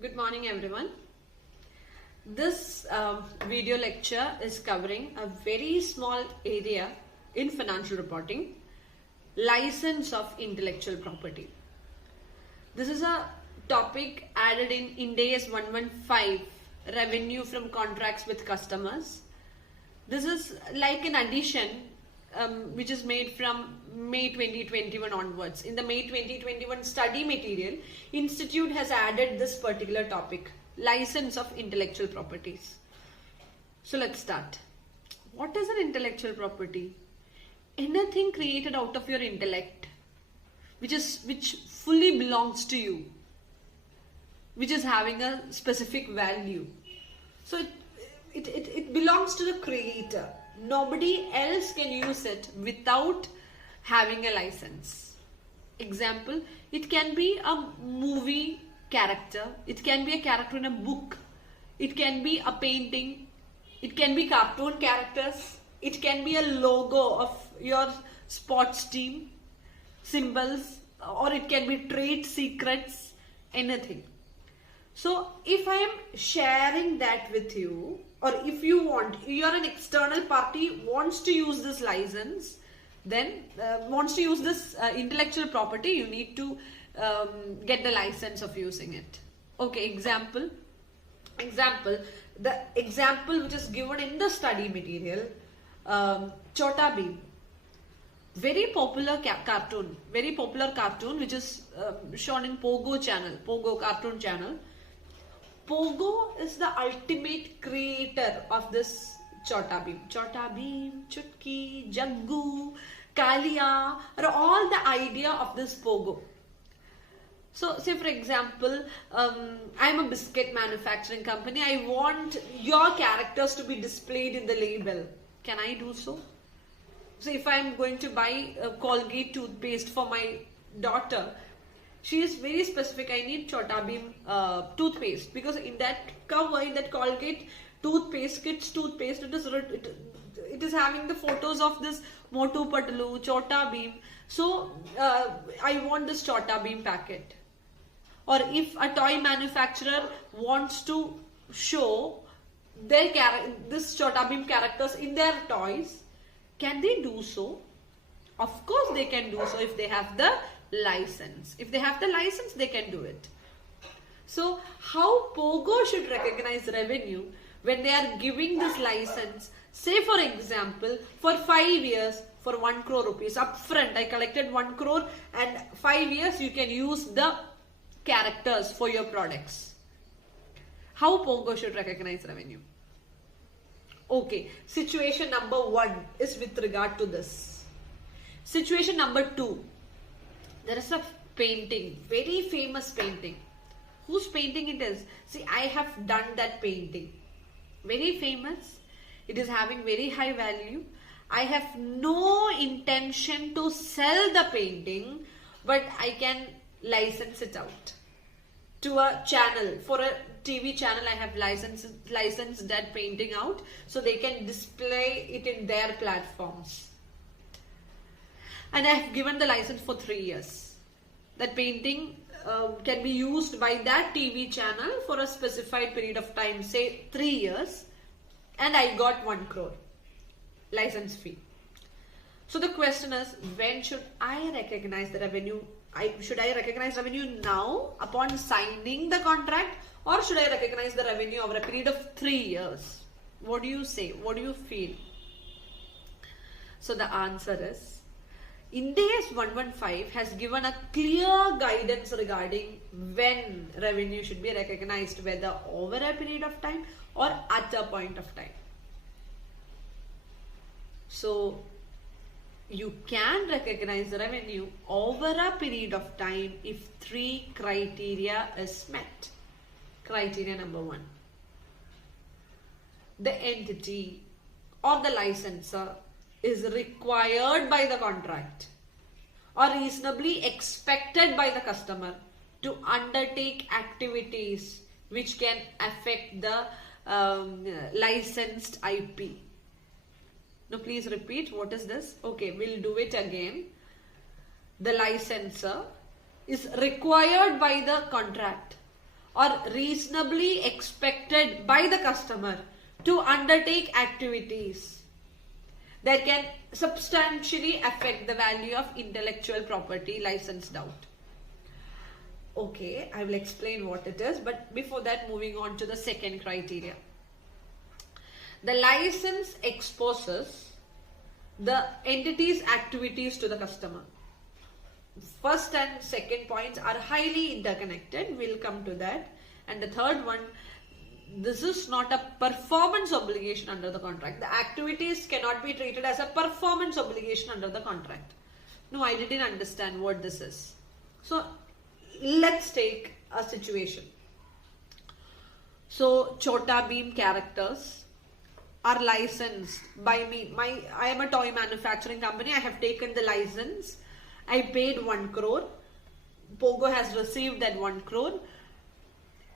Good morning, everyone. This video lecture is covering a very small area in financial reporting, license of intellectual property. This is a topic added in Ind AS 115, revenue from contracts with customers. This is like an addition which is made from May 2021 onwards. In the May 2021 study material, Institute has added this particular topic, license of intellectual properties. So let's start. What is an intellectual property? Anything created out of your intellect, which fully belongs to you, which is having a specific value. So it belongs to the creator. Nobody else can use it without having a license. Example, it can be a movie character, it can be a character in a book, it can be a painting, it can be cartoon characters, it can be a logo of your sports team, symbols, or it can be trade secrets, anything. So if I am sharing that with you, or if you are an external party, wants to use this license, then wants to use this intellectual property, you need to get the license of using it. Okay, example, the example which is given in the study material, Chota Bheem, very popular cartoon which is shown in Pogo cartoon channel. Pogo is the ultimate creator of this Chota Bheem. Chota Bheem, Chutki, Jaggu, Kalia are all the idea of this Pogo. So say for example, I'm a biscuit manufacturing company. I want your characters to be displayed in the label. Can I do so? So if I'm going to buy a Colgate toothpaste for my daughter, she is very specific. I need Chota Bheem toothpaste, because in that cover, in that Colgate toothpaste, kids toothpaste, it is having the photos of this Motu Patlu, Chota Bheem. So I want this Chota Bheem packet. Or if a toy manufacturer wants to show their this Chota Bheem characters in their toys, can they do so? Of course they can do so if they have the license. If they have the license, they can do it. So how Pogo should recognize revenue when they are giving this license? Say for example, for 5 years, for 1 crore rupees upfront, I collected 1 crore, and 5 years you can use the characters for your products. How Pogo should recognize revenue? Okay, situation number 1 is with regard to this. Situation number 2. There is a painting, very famous painting. Whose painting it is? See, I have done that painting. Very famous. It is having very high value. I have no intention to sell the painting, but I can license it out to a channel. For a TV channel, I have licensed that painting out, so they can display it in their platforms. And I have given the license for 3 years. That painting can be used by that TV channel for a specified period of time, say 3 years, and I got 1 crore license fee. So the question is, when should I recognize the revenue? Should I recognize revenue now upon signing the contract, or should I recognize the revenue over a period of 3 years? What do you say? What do you feel? So the answer is, Ind AS 115 has given a clear guidance regarding when revenue should be recognized, whether over a period of time or at a point of time. So you can recognize the revenue over a period of time if 3 criteria is met. Criteria number 1. The entity or the licensor is required by the contract or reasonably expected by the customer to undertake activities which can affect the licensed IP. Now please repeat, what is this? Okay, we'll do it again. The licensor is required by the contract or reasonably expected by the customer to undertake activities that can substantially affect the value of intellectual property licensed out. Okay, I will explain what it is, but before that, moving on to the second criteria. The license exposes the entity's activities to the customer. First and second points are highly interconnected. We'll come to that. And the third one, this is not a performance obligation under the contract. The activities cannot be treated as a performance obligation under the contract. No, I didn't understand what this is. So, let's take a situation. So, Chota Bheem characters are licensed by me. I am a toy manufacturing company. I have taken the license. I paid 1 crore. Pogo has received that 1 crore.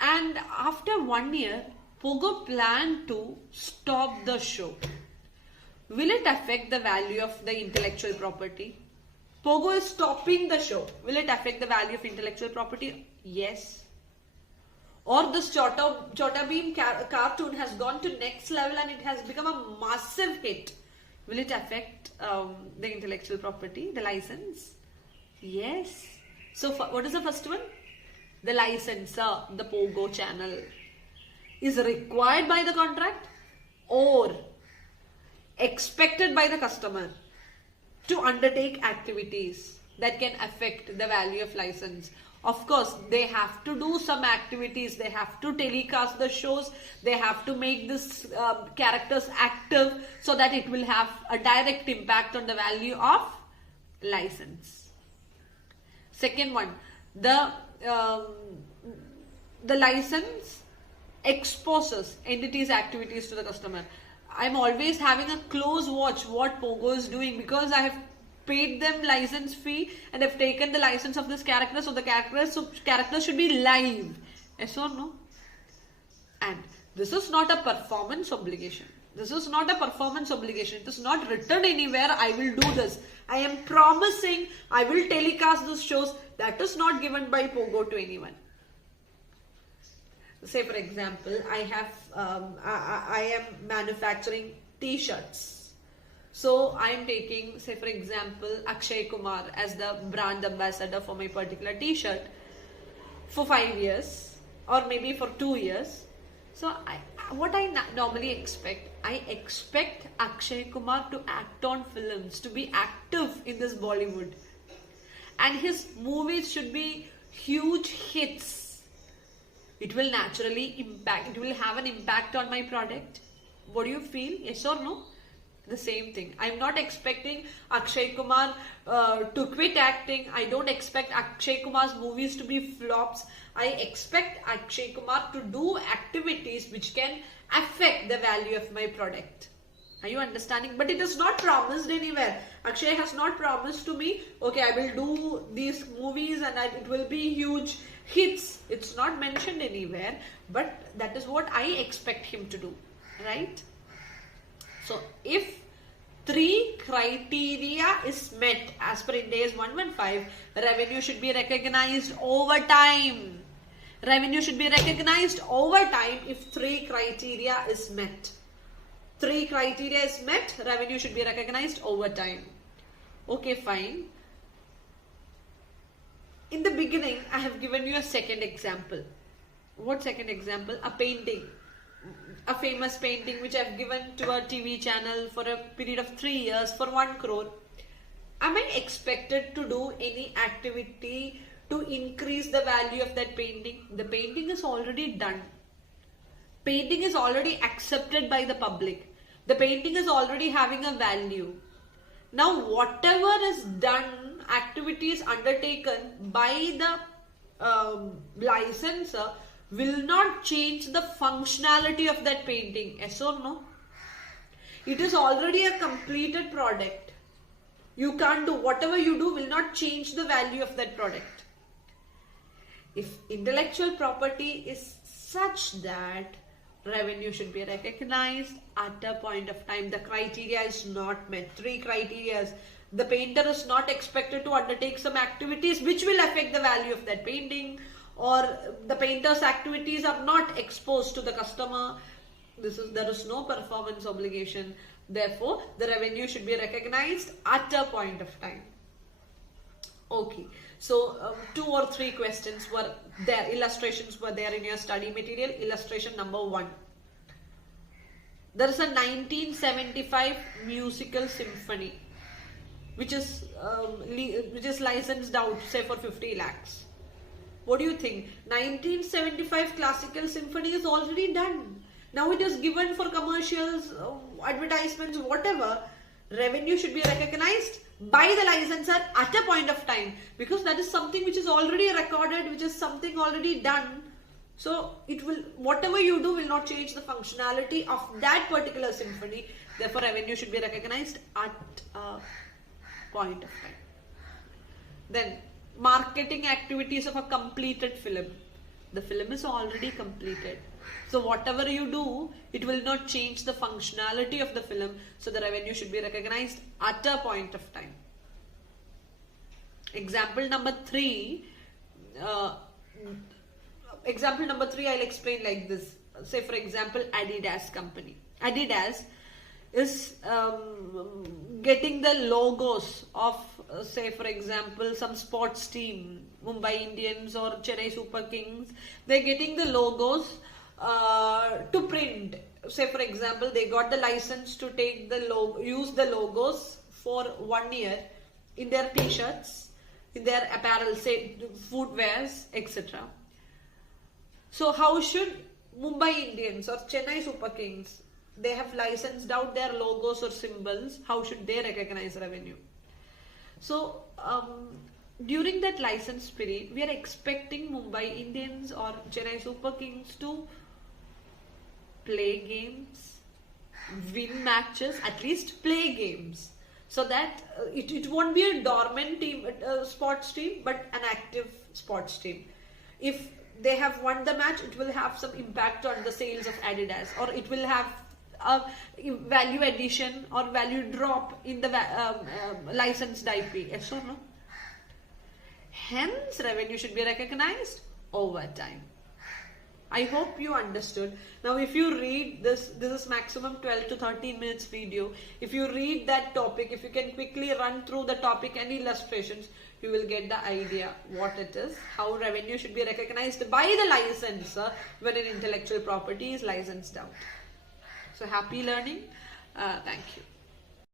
And after 1 year, Pogo planned to stop the show. Will it affect the value of the intellectual property? Pogo is stopping the show. Will it affect the value of intellectual property? Yes. Or this Chota Bheem cartoon has gone to next level and it has become a massive hit. Will it affect the intellectual property, the license? Yes. So what is the first one? The licensor, the Pogo channel, is required by the contract or expected by the customer to undertake activities that can affect the value of license. Of course, they have to do some activities. They have to telecast the shows. They have to make this characters active so that it will have a direct impact on the value of license. Second one, the license exposes entities' activities to the customer. I'm always having a close watch what Pogo is doing because I have paid them license fee and have taken the license of this character, so the characters should be live. Yes or no? And this is not a performance obligation. This is not a performance obligation. It is not written anywhere, I will do this. I am promising I will telecast these shows. That is not given by Pogo to anyone. Say for example, I am manufacturing t-shirts. So I am taking, say for example, Akshay Kumar as the brand ambassador for my particular t-shirt for 5 years or maybe for 2 years. So what I normally expect, I expect Akshay Kumar to act on films, to be active in this Bollywood. And his movies should be huge hits. It will naturally impact, it will have an impact on my product. What do you feel? Yes or no? The same thing. I'm not expecting Akshay Kumar to quit acting. I don't expect Akshay Kumar's movies to be flops. I expect Akshay Kumar to do activities which can affect the value of my product. Are you understanding? But it is not promised anywhere. Akshay has not promised to me, okay, I will do these movies and it will be huge hits. It's not mentioned anywhere, but that is what I expect him to do, right? So if 3 criteria is met as per Ind AS 115, revenue should be recognized over time. Revenue should be recognized over time if 3 criteria is met. 3 criteria is met, revenue should be recognized over time. Okay, fine. In the beginning, I have given you a second example. What second example? A painting. A famous painting which I have given to a TV channel for a period of 3 years for 1 crore. Am I expected to do any activity to increase the value of that painting? The painting is already done. Painting is already accepted by the public. The painting is already having a value. Now whatever is done, activities undertaken by the licensor will not change the functionality of that painting. Yes or no? It is already a completed product. You can't do, whatever you do will not change the value of that product. If intellectual property is such that revenue should be recognized at a point of time, the criteria is not met. 3 criteria. The painter is not expected to undertake some activities which will affect the value of that painting, or the painter's activities are not exposed to the customer, there is no performance obligation. Therefore, the revenue should be recognized at a point of time. Okay, so 2 or 3 questions were there, illustrations were there in your study material. Illustration number 1. There is a 1975 musical symphony which is licensed out, say, for 50 lakhs. What do you think? 1975 classical symphony is already done. Now it is given for commercials, advertisements, whatever. Revenue should be recognized by the licensor at a point of time, because that is something which is already recorded, which is something already done. So it will, whatever you do will not change the functionality of that particular symphony. Therefore, revenue should be recognized at a point of time. Then, marketing activities of a completed film. The film is already completed. So whatever you do, it will not change the functionality of the film. So the revenue should be recognized at a point of time. Example number 3. I'll explain like this. Say for example, Adidas company. Adidas is getting the logos of say for example some sports team, Mumbai Indians or Chennai Super Kings. They're getting the logos to print. Say for example, they got the license to take the use the logos for 1 year in their t-shirts, in their apparel, say footwears, etc. So how should Mumbai Indians or Chennai Super Kings, they have licensed out their logos or symbols, how should they recognize revenue? So during that license period, we are expecting Mumbai Indians or Chennai Super Kings to play games, win matches, at least play games, so that it won't be a dormant team, sports team, but an active sports team. If they have won the match, it will have some impact on the sales of Adidas, or it will have a value addition or value drop in the licensed IP. Yes or no? Hence, revenue should be recognized over time. I hope you understood. Now, if you read this is maximum 12 to 13 minutes video. If you read that topic, if you can quickly run through the topic and illustrations, you will get the idea what it is, how revenue should be recognized by the licensor when an intellectual property is licensed out. So, happy learning. Thank you.